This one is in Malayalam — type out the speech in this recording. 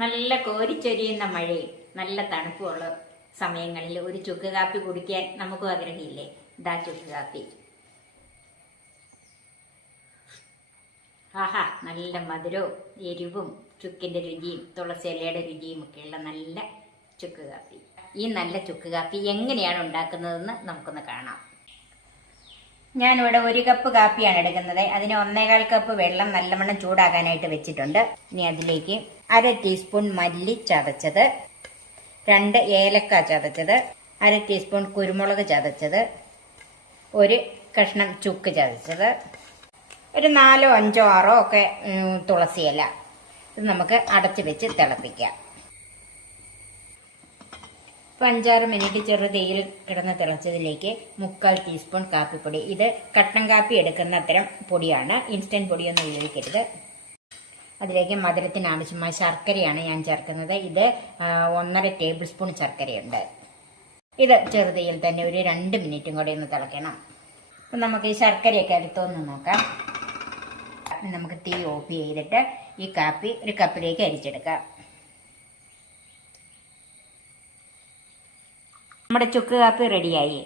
നല്ല കോരിച്ചൊരിയുന്ന മഴയും നല്ല തണുപ്പുമുള്ള സമയങ്ങളിൽ ഒരു ചുക്ക് കാപ്പി കുടിക്കാൻ നമുക്കും ആഗ്രഹമില്ലേ? ഇതാ ചുക്ക് കാപ്പി. ആഹാ, നല്ല മധുരവും എരിവും ചുക്കിന്റെ രുചിയും തുളസി ഇലയുടെ രുചിയും ഒക്കെയുള്ള നല്ല ചുക്ക് കാപ്പി. ഈ നല്ല ചുക്ക് കാപ്പി എങ്ങനെയാണ് ഉണ്ടാക്കുന്നതെന്ന് നമുക്കൊന്ന് കാണാം. ഞാനിവിടെ 1 കപ്പ് കാപ്പിയാണ് എടുക്കുന്നത്. അതിന് 1.25 കപ്പ് വെള്ളം നല്ലവണ്ണം ചൂടാകാനായിട്ട് വെച്ചിട്ടുണ്ട്. ഇനി അതിലേക്ക് 1/2 ടീസ്പൂൺ മല്ലി ചതച്ചത്, 2 ഏലക്ക ചതച്ചത്, 1/2 ടീസ്പൂൺ കുരുമുളക് ചതച്ചത്, 1 കഷ്ണം ചുക്ക് ചതച്ചത്, ഒരു 4, 5, 6 ഒക്കെ തുളസി ഇല. ഇത് നമുക്ക് അടച്ചു വെച്ച് തിളപ്പിക്കാം. ഇപ്പം 5-6 മിനിറ്റ് ചെറുതീയിൽ കിടന്ന് തിളച്ചതിലേക്ക് 3/4 ടീസ്പൂൺ കാപ്പിപ്പൊടി. ഇത് കട്ടൻ കാപ്പി എടുക്കുന്ന അത്തരം പൊടിയാണ്, ഇൻസ്റ്റന്റ് പൊടിയൊന്നും ഉപയോഗിക്കരുത്. അതിലേക്ക് മധുരത്തിന് ആവശ്യമായ ശർക്കരയാണ് ഞാൻ ചേർക്കുന്നത്. ഇത് 1.5 ടേബിൾ സ്പൂൺ ശർക്കരയുണ്ട്. ഇത് ചെറുതീയിൽ തന്നെ ഒരു 2 മിനിറ്റും കൂടി ഒന്ന് തിളയ്ക്കണം. അപ്പം നമുക്ക് ഈ ശർക്കരയൊക്കെ അടുത്തൊന്ന് നോക്കാം. നമുക്ക് തീ ഓഫ് ചെയ്തിട്ട് ഈ കാപ്പി ഒരു കപ്പിലേക്ക് അരിച്ചെടുക്കാം. നമ്മുടെ ചുക്ക് കാപ്പി റെഡിയായി.